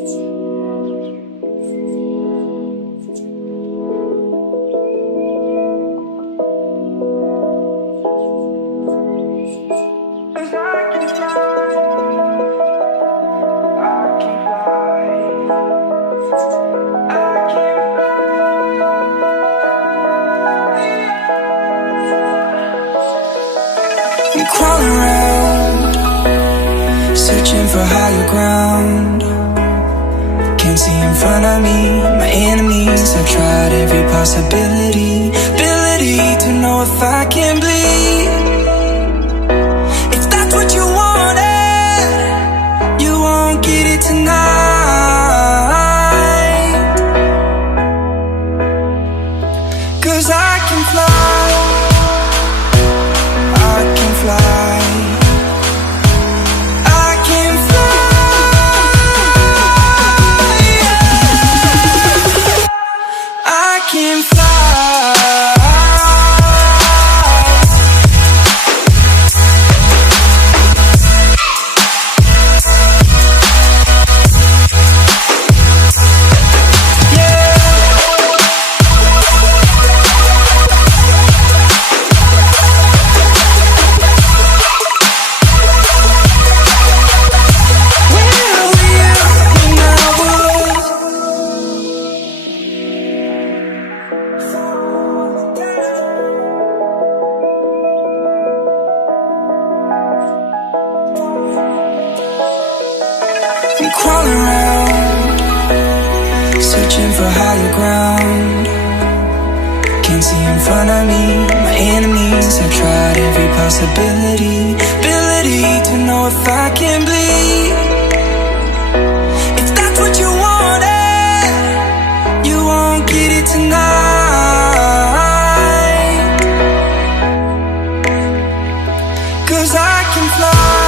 I'm crawling around, searching for higher ground. Can't see in front of me, my enemies. I've tried every possibility, ability to know if I can bleed. If that's what you wanted, you won't get it tonight. 'Cause I can fly, I can fly, I can fly, I can fly. I'm crawling around, searching for higher ground. Can't see in front of me, my enemies. I've tried every possibility, ability to know if I can bleed. If that's what you wanted, you won't get it tonight. 'Cause I can fly,